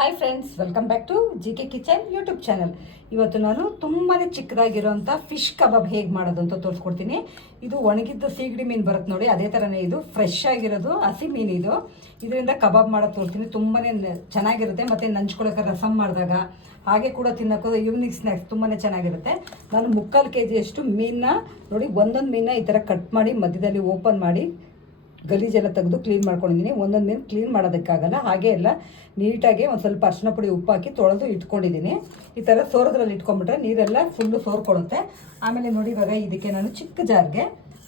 Hi friends welcome back to G K kitchen YouTube channel ಇವತ್ತು ನಾನು ತುಂಬಾ ಚಿಕ್ಕದಾಗಿರೋಂಥ fish ಕಬಾಬ್ ಹೇಗೆ ಮಾಡೋದು ಅಂತ ತೋರಿಸ್ಕೊಡ್ತೀನಿ. ಇದು ಒಣಗಿದ್ದು ಸೀಗಡಿ ಮೀನು ಬರುತ್ತೆ ನೋಡಿ, ಅದೇ ಥರನೇ ಇದು ಫ್ರೆಶ್ ಆಗಿರೋದು, ಹಸಿ ಮೀನು ಇದು. ಇದರಿಂದ ಕಬಾಬ್ ಮಾಡೋದು ತೋರಿಸ್ತೀನಿ ತುಂಬಾ ಚೆನ್ನಾಗಿರುತ್ತೆ. ಮತ್ತು ನಂಚ್ಕೊಳಕ್ಕೆ ರಸಮ್ ಮಾಡಿದಾಗ ಹಾಗೆ ಕೂಡ ತಿನ್ನೋಕ್ಕೂ ಈವ್ನಿಂಗ್ ಸ್ನ್ಯಾಕ್ಸ್ ತುಂಬಾ ಚೆನ್ನಾಗಿರುತ್ತೆ. ನಾನು ಮುಕ್ಕಾಲು ಕೆ ಜಿಯಷ್ಟು ಮೀನನ್ನ ನೋಡಿ, ಒಂದೊಂದು ಮೀನನ್ನ ಈ ಥರ ಕಟ್ ಮಾಡಿ ಮಧ್ಯದಲ್ಲಿ ಓಪನ್ ಮಾಡಿ ಗಲೀಜೆಲ್ಲ ತೆಗೆದು ಕ್ಲೀನ್ ಮಾಡ್ಕೊಂಡಿದ್ದೀನಿ. ಒಂದೊಂದು ಮೀನು ಕ್ಲೀನ್ ಮಾಡೋದಕ್ಕಾಗಲ್ಲ. ಹಾಗೆ ಎಲ್ಲ ನೀಟಾಗಿ ಒಂದು ಸ್ವಲ್ಪ ಅರ್ಶಿನ ಪುಡಿ ಉಪ್ಪು ಹಾಕಿ ತೊಳೆದು ಇಟ್ಕೊಂಡಿದ್ದೀನಿ. ಈ ಥರ ಸೋರೋದ್ರಲ್ಲಿ ಇಟ್ಕೊಂಡ್ಬಿಟ್ರೆ ನೀರೆಲ್ಲ ಫುಲ್ಲು ಸೋರ್ಕೊಳ್ಳುತ್ತೆ ಆಮೇಲೆ ನೋಡಿ ಇವಾಗ ಇದಕ್ಕೆ ನಾನು ಚಿಕ್ಕ ಜಾರ್ಗೆ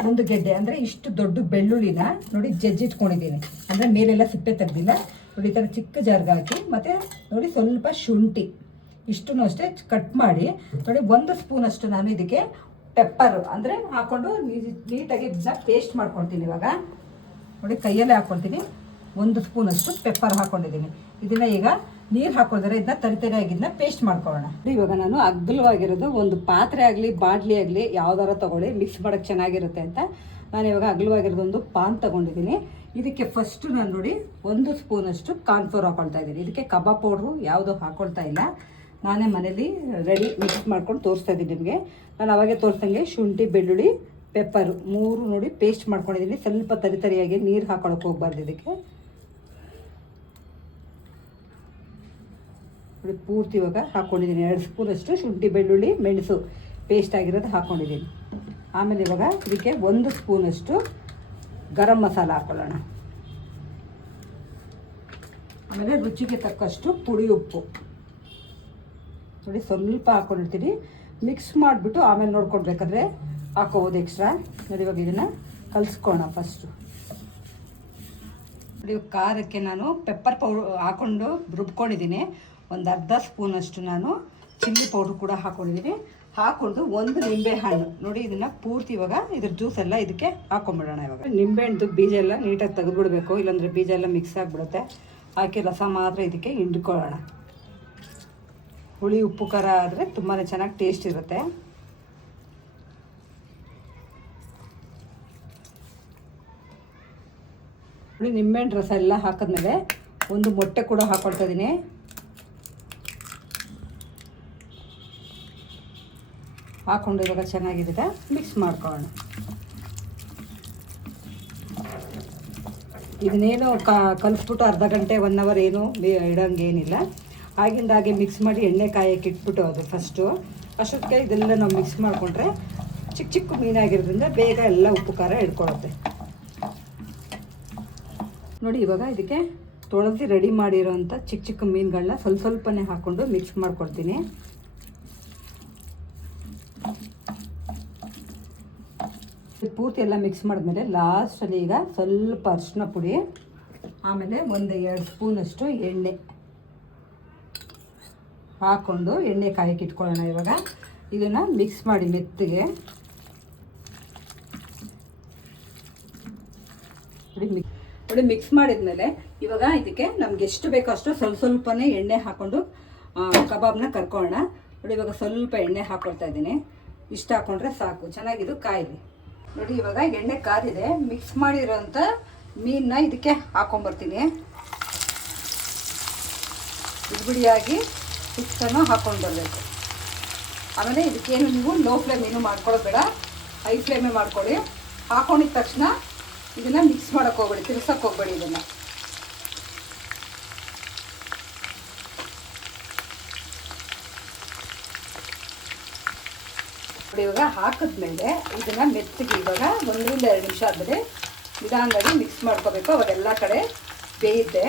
ಒಂದು ಗೆಡ್ಡೆ, ಅಂದರೆ ಇಷ್ಟು ದೊಡ್ಡ ಬೆಳ್ಳುಳ್ಳಿನ ನೋಡಿ ಜಜ್ಜಿಟ್ಕೊಂಡಿದ್ದೀನಿ. ಅಂದರೆ ಮೇಲೆಲ್ಲ ಸಿಪ್ಪೆ ತೆಗೆದಿಲ್ಲ. ನೋಡಿ ಈ ಥರ ಚಿಕ್ಕ ಜಾರ್ಗೆ ಹಾಕಿ, ಮತ್ತು ನೋಡಿ ಸ್ವಲ್ಪ ಶುಂಠಿ. ಇಷ್ಟೂ ಅಷ್ಟೇ ಕಟ್ ಮಾಡಿ, ನೋಡಿ ಒಂದು ಸ್ಪೂನ್ ಅಷ್ಟು ನಾನು ಇದಕ್ಕೆ ಪೆಪ್ಪರು ಅಂದರೆ ಹಾಕ್ಕೊಂಡು ನೀಟಾಗಿ ಇದನ್ನ ಪೇಸ್ಟ್ ಮಾಡ್ಕೊಳ್ತೀನಿ ಇವಾಗ. ನೋಡಿ, ಕೈಯಲ್ಲೇ ಹಾಕ್ಕೊಳ್ತೀನಿ ಒಂದು ಸ್ಪೂನಷ್ಟು ಪೆಪ್ಪರ್ ಹಾಕ್ಕೊಂಡಿದ್ದೀನಿ ಇದನ್ನ ಈಗ ನೀರು ಹಾಕೋದ್ರೆ ಇದನ್ನ ತರಿತರಿ ಆಗಿದ್ನ ಪೇಸ್ಟ್ ಮಾಡ್ಕೊಳ್ಳೋಣ. ಇವಾಗ ನಾನು ಅಗ್ಲವಾಗಿರೋದು ಒಂದು ಪಾತ್ರೆ ಆಗಲಿ ಬಾಟ್ಲಿ ಆಗಲಿ ಯಾವ್ದಾರ ತೊಗೊಳ್ಳಿ ಮಿಕ್ಸ್ ಮಾಡೋಕ್ಕೆ ಚೆನ್ನಾಗಿರುತ್ತೆ ಅಂತ. ನಾನು ಇವಾಗ ಅಗ್ಲವಾಗಿರೋದು ಒಂದು ಪಾನ್ ತೊಗೊಂಡಿದ್ದೀನಿ. ಇದಕ್ಕೆ ಫಸ್ಟು ನಾನು ನೋಡಿ ಒಂದು ಸ್ಪೂನಷ್ಟು ಕಾರ್ನ್ಫ್ಲೋರ್ ಹಾಕೊಳ್ತಾ ಇದ್ದೀನಿ. ಇದಕ್ಕೆ ಕಬಾಬ್ ಪೌಡ್ರು ಯಾವುದು ಹಾಕೊಳ್ತಾ ಇಲ್ಲ. ನಾನೇ ಮನೇಲಿ ರೆಡಿ ಮಿಕ್ಸ್ ಮಾಡ್ಕೊಂಡು ತೋರಿಸ್ತಾ ಇದ್ದೀನಿ ನಿಮಗೆ. ನಾನು ಅವಾಗೆ ತೋರಿಸ್ದಂಗೆ ಶುಂಠಿ, ಬೆಳ್ಳುಳ್ಳಿ ಪೆಪ್ಪರು ಮೂರು ನೋಡಿ ಪೇಸ್ಟ್ ಮಾಡ್ಕೊಂಡಿದ್ದೀನಿ ಸ್ವಲ್ಪ ತರಿ ತರಿಯಾಗಿ ನೀರು ಹಾಕೊಳಕ್ಕೆ ಹೋಗ್ಬಾರ್ದು ಇದಕ್ಕೆ. ನೋಡಿ, ಪೂರ್ತಿ ಇವಾಗ ಹಾಕ್ಕೊಂಡಿದ್ದೀನಿ ಎರಡು ಸ್ಪೂನಷ್ಟು ಶುಂಠಿ, ಬೆಳ್ಳುಳ್ಳಿ, ಮೆಣಸು ಪೇಸ್ಟ್ ಆಗಿರೋದು ಹಾಕ್ಕೊಂಡಿದ್ದೀನಿ ಆಮೇಲೆ ಇವಾಗ ಇದಕ್ಕೆ ಒಂದು ಸ್ಪೂನಷ್ಟು ಗರಂ ಮಸಾಲ ಹಾಕೊಳ್ಳೋಣ. ಆಮೇಲೆ ರುಚಿಗೆ ತಕ್ಕಷ್ಟು ಪುಡಿ ಉಪ್ಪು. ನೋಡಿ, ಸ್ವಲ್ಪ ಹಾಕ್ಕೊಂಡಿರ್ತೀನಿ ಮಿಕ್ಸ್ ಮಾಡಿಬಿಟ್ಟು ಆಮೇಲೆ ನೋಡ್ಕೊಳ್ಬೇಕಾದ್ರೆ ಹಾಕೋಬೋದು ಎಕ್ಸ್ಟ್ರಾ ನೋಡಿ ಇವಾಗ ಇದನ್ನು ಕಲಿಸ್ಕೋಣ ಫಸ್ಟು ನೋಡಿ ಖಾರಕ್ಕೆ ನಾನು ಪೆಪ್ಪರ್ ಪೌಡ್ರ್ ಹಾಕ್ಕೊಂಡು ರುಬ್ಕೊಂಡಿದ್ದೀನಿ. ಒಂದು ಅರ್ಧ ಸ್ಪೂನಷ್ಟು ನಾನು ಚಿಲ್ಲಿ ಪೌಡ್ರ್ ಕೂಡ ಹಾಕ್ಕೊಂಡಿದ್ದೀನಿ ಹಾಕ್ಕೊಂಡು ಒಂದು ನಿಂಬೆ ಹಣ್ಣು. ನೋಡಿ ಇದನ್ನು ಪೂರ್ತಿ ಇವಾಗ ಇದ್ರ ಜ್ಯೂಸ್ ಎಲ್ಲ ಇದಕ್ಕೆ ಹಾಕೊಂಡ್ಬಿಡೋಣ ಇವಾಗ. ನಿಂಬೆಹಣ್ಣು ಬೀಜ ಎಲ್ಲ ನೀಟಾಗಿ ತೆಗೆದುಬಿಡ್ಬೇಕು, ಇಲ್ಲಾಂದರೆ ಬೀಜ ಎಲ್ಲ ಮಿಕ್ಸ್ ಆಗಿಬಿಡುತ್ತೆ. ಹಾಕಿ ರಸ ಮಾತ್ರ ಇದಕ್ಕೆ ಹಿಂಡ್ಕೊಳ್ಳೋಣ. ಹುಳಿ, ಉಪ್ಪು, ಖಾರ ಆದರೆ ತುಂಬಾ ಚೆನ್ನಾಗಿ ಟೇಸ್ಟ್ ಇರುತ್ತೆ. ಹುಳಿ ನಿಂಬೆಹಣ್ಣು ರಸ ಎಲ್ಲ ಹಾಕಿದ್ಮೇಲೆ ಒಂದು ಮೊಟ್ಟೆ ಕೂಡ ಹಾಕೊಳ್ತಾ ಇದ್ದೀನಿ ಹಾಕೊಂಡು ಇವಾಗ ಚೆನ್ನಾಗಿದೆ ಮಿಕ್ಸ್ ಮಾಡ್ಕೊಳ್ಳೋಣ. ಇದನ್ನೇನು ಕಲಿಸ್ಬಿಟ್ಟು ಅರ್ಧ ಗಂಟೆ ಒನ್ ಅವರ್ ಏನು ಇಡೋಂಗೇನಿಲ್ಲ. ಆಗಿಂದ ಹಾಗೆ ಮಿಕ್ಸ್ ಮಾಡಿ ಎಣ್ಣೆ ಕಾಯಕ್ಕೆ ಇಟ್ಬಿಟ್ಟು ಅದು ಫಸ್ಟು ಅಷ್ಟೊತ್ತಿಗೆ ಇದೆಲ್ಲ ನಾವು ಮಿಕ್ಸ್ ಮಾಡಿಕೊಂಡ್ರೆ ಚಿಕ್ಕ ಚಿಕ್ಕ ಮೀನಾಗಿರೋದ್ರಿಂದ ಬೇಗ ಎಲ್ಲ ಉಪ್ಪು ಖಾರ ಹಿಡ್ಕೊಳುತ್ತೆ ನೋಡಿ, ಇವಾಗ ಇದಕ್ಕೆ ತೊಳೆದು ರೆಡಿ ಮಾಡಿರೋಂಥ ಚಿಕ್ಕ ಚಿಕ್ಕ ಮೀನುಗಳನ್ನ ಸ್ವಲ್ಪ ಸ್ವಲ್ಪನೇ ಹಾಕ್ಕೊಂಡು ಮಿಕ್ಸ್ ಮಾಡಿಕೊಡ್ತೀನಿ. ಪೂರ್ತಿ ಎಲ್ಲ ಮಿಕ್ಸ್ ಮಾಡಿದ್ಮೇಲೆ ಲಾಸ್ಟಲ್ಲಿ ಈಗ ಸ್ವಲ್ಪ ಅರಿಶಿನ ಪುಡಿ, ಆಮೇಲೆ ಒಂದು ಎರಡು ಸ್ಪೂನಷ್ಟು ಎಣ್ಣೆ ಹಾಕ್ಕೊಂಡು ಎಣ್ಣೆ ಕಾಯಕ್ಕೆ ಇಟ್ಕೊಳ್ಳೋಣ ಇವಾಗ. ಇದನ್ನು ಮಿಕ್ಸ್ ಮಾಡಿ ಮೆತ್ತಗೆ. ನೋಡಿ ಮಿಕ್ ನೋಡಿ ಮಿಕ್ಸ್ ಮಾಡಿದ್ಮೇಲೆ ಇವಾಗ ಇದಕ್ಕೆ ನಮ್ಗೆ ಎಷ್ಟು ಬೇಕೋ ಅಷ್ಟು ಸ್ವಲ್ಪ ಸ್ವಲ್ಪನೇ ಎಣ್ಣೆ ಹಾಕ್ಕೊಂಡು ಕಬಾಬ್ನ ಕರ್ಕೊಳ್ಳೋಣ. ನೋಡಿ ಇವಾಗ ಸ್ವಲ್ಪ ಎಣ್ಣೆ ಹಾಕ್ಕೊಳ್ತಾ ಇದ್ದೀನಿ. ಇಷ್ಟು ಹಾಕ್ಕೊಂಡ್ರೆ ಸಾಕು. ಚೆನ್ನಾಗಿದು ಕಾಯಿಲಿ ನೋಡಿ ಇವಾಗ ಎಣ್ಣೆ ಕಾದಿದೆ. ಮಿಕ್ಸ್ ಮಾಡಿರೋಂಥ ಮೀನನ್ನ ಇದಕ್ಕೆ ಹಾಕ್ಕೊಂಬರ್ತೀನಿ ಬಿಡಿಯಾಗಿ ಫಿಕ್ಸನ್ನು ಹಾಕೊಂಡು ಬರಬೇಕು. ಆಮೇಲೆ ಇದಕ್ಕೇನು ನೀವು ಲೋ ಫ್ಲೇಮ್ ಏನು ಮಾಡ್ಕೊಳ್ಳೋದು ಬೇಡ. ಹೈ ಫ್ಲೇಮೇ ಮಾಡ್ಕೊಳ್ಳಿ. ಹಾಕೊಂಡಿದ ತಕ್ಷಣ ಇದನ್ನು ಮಿಕ್ಸ್ ಮಾಡೋಕ್ಕೆ ಹೋಗ್ಬೇಡಿ ತಿರ್ಸಕ್ಕೆ ಹೋಗ್ಬೇಡಿ ಇದನ್ನು. ಇವಾಗ ಹಾಕಿದ್ಮೇಲೆ ಇದನ್ನು ಮೆತ್ತಗೆ ಇವಾಗ ಒಂದರಿಂದ ಎರಡು ನಿಮಿಷ ಆದಮೇಲೆ ನಿಧಾನವಾಗಿ ಮಿಕ್ಸ್ ಮಾಡ್ಕೋಬೇಕು, ಅವಾಗೆಲ್ಲ ಕಡೆ ಬೇಯುತ್ತೆ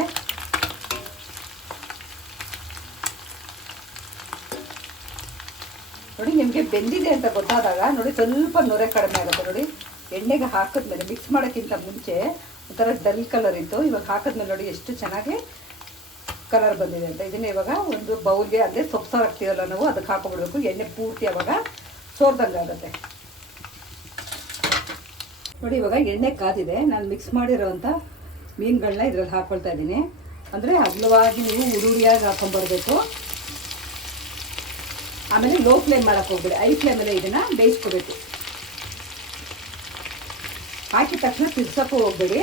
ನೋಡಿ ನಿಮಗೆ ಬೆಂದಿದೆ ಅಂತ ಗೊತ್ತಾದಾಗ, ನೋಡಿ ಸ್ವಲ್ಪ ನೊರೆ ಕಡಿಮೆ ಆಗುತ್ತೆ ನೋಡಿ. ಎಣ್ಣೆಗೆ ಹಾಕಿದ್ಮೇಲೆ ಮಿಕ್ಸ್ ಮಾಡೋಕ್ಕಿಂತ ಮುಂಚೆ ಒಂಥರ ಡಲ್ ಕಲರ್ ಇತ್ತು. ಇವಾಗ ಹಾಕಿದ್ಮೇಲೆ ನೋಡಿ ಎಷ್ಟು ಚೆನ್ನಾಗಿ ಕಲರ್ ಬಂದಿದೆ ಅಂತ. ಇದನ್ನ ಇವಾಗ ಒಂದು ಬೌಲ್ಗೆ ಅದೇ ಸೊಪ್ಪು ಸಾರು ಹಾಕ್ತೀವಲ್ಲ ನಾವು, ಅದಕ್ಕೆ ಹಾಕೊಬಿಡ್ಬೇಕು. ಎಣ್ಣೆ ಪೂರ್ತಿ ಅವಾಗ ಸೋರ್ದಂಗೆ ಆಗುತ್ತೆ. ನೋಡಿ, ಇವಾಗ ಎಣ್ಣೆ ಕಾದಿದೆ. ನಾನು ಮಿಕ್ಸ್ ಮಾಡಿರೋವಂಥ ಮೀನುಗಳನ್ನ ಇದ್ರಲ್ಲಿ ಹಾಕ್ಕೊಳ್ತಾ ಇದ್ದೀನಿ. ಅಂದರೆ ಅಗ್ಲವಾಗಿ ನೀವು ಉಡುರಿಯಾಗಿ ಹಾಕೊಂಡ್ಬರ್ಬೇಕು ಆಮೇಲೆ ಲೋ ಫ್ಲೇಮ್ ಮಾಡೋಕ್ಕೆ ಹೋಗ್ಬೇಡಿ. ಐ ಫ್ಲೇಮಲ್ಲೇ ಇದನ್ನು ಬೇಯಿಸ್ಕೋಬೇಕು. ಹಾಕಿದ ತಕ್ಷಣ ತಿರ್ಸೋಕ್ಕೂ ಹೋಗ್ಬೇಡಿ.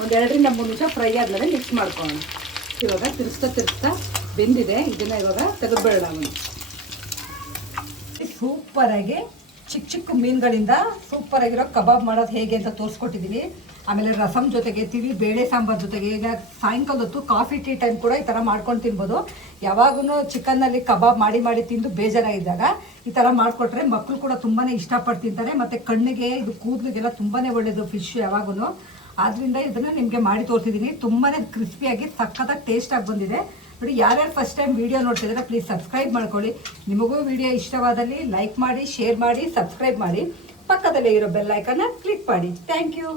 ಒಂದು ಎರಡರಿಂದ ಮೂರು ನಿಮಿಷ ಫ್ರೈ ಆದಮೇಲೆ ಮಿಕ್ಸ್ ಮಾಡ್ಕೊಳ್ಳೋಣ. ಇವಾಗ ತಿರ್ಸ್ತಾ ತಿರ್ಸ್ತಾ ಬೆಂದಿದೆ. ಇದನ್ನ ಇವಾಗ ತೆಗೆದ್ಬೇಡ ಸೂಪರಾಗಿ ಚಿಕ್ಕ ಚಿಕ್ಕ ಮೀನುಗಳಿಂದ ಸೂಪರ್ ಆಗಿರೋ ಕಬಾಬ್ ಮಾಡೋದು ಹೇಗೆ ಅಂತ ತೋರಿಸ್ಕೊಟ್ಟಿದ್ದೀನಿ ಆಮೇಲೆ ರಸಮ್ ಜೊತೆಗೆ ತಿಳಿ, ಬೇಳೆ ಸಾಂಬಾರ್ ಜೊತೆಗೆ, ಈಗ ಸಾಯಂಕಾಲ ಹೊತ್ತು ಕಾಫಿ ಟೀ ಟೈಮ್ ಕೂಡ ಈ ಥರ ಮಾಡ್ಕೊಂಡು ತಿನ್ಬೋದು. ಯಾವಾಗೂ ಚಿಕನ್ನಲ್ಲಿ ಕಬಾಬ್ ಮಾಡಿ ಮಾಡಿ ತಿಂದು ಬೇಜಾರಾಗಿದ್ದಾಗ ಈ ಥರ ಮಾಡಿಕೊಟ್ರೆ ಮಕ್ಕಳು ಕೂಡ ತುಂಬಾ ಇಷ್ಟಪಟ್ಟು ತಿಂತಾರೆ. ಮತ್ತು ಕಣ್ಣಿಗೆ, ಇದು ಕೂದಲಿಗೆಲ್ಲ ತುಂಬಾ ಒಳ್ಳೆಯದು ಫಿಶ್ ಯಾವಾಗೂ ಆದ್ದರಿಂದ ಇದನ್ನು ನಿಮಗೆ ಮಾಡಿ ತೋರಿಸಿದ್ದೀನಿ ತುಂಬಾ ಕ್ರಿಸ್ಪಿಯಾಗಿ ಸಖತ್ತಾಗಿ ಟೇಸ್ಟಾಗಿ ಬಂದಿದೆ. ನೋಡಿ, ಯಾರ್ಯಾರು ಫಸ್ಟ್ ಟೈಮ್ ವಿಡಿಯೋ ನೋಡ್ತಿದ್ರೆ ಪ್ಲೀಸ್ ಸಬ್ಸ್ಕ್ರೈಬ್ ಮಾಡ್ಕೊಳ್ಳಿ. ನಿಮಗೂ ವಿಡಿಯೋ ಇಷ್ಟವಾದಲ್ಲಿ ಲೈಕ್ ಮಾಡಿ ಶೇರ್ ಮಾಡಿ ಸಬ್ಸ್ಕ್ರೈಬ್ ಮಾಡಿ. ಪಕ್ಕದಲ್ಲೇ ಇರೋ ಬೆಲ್ಲೈಕನ್ನ ಕ್ಲಿಕ್ ಮಾಡಿ. Thank you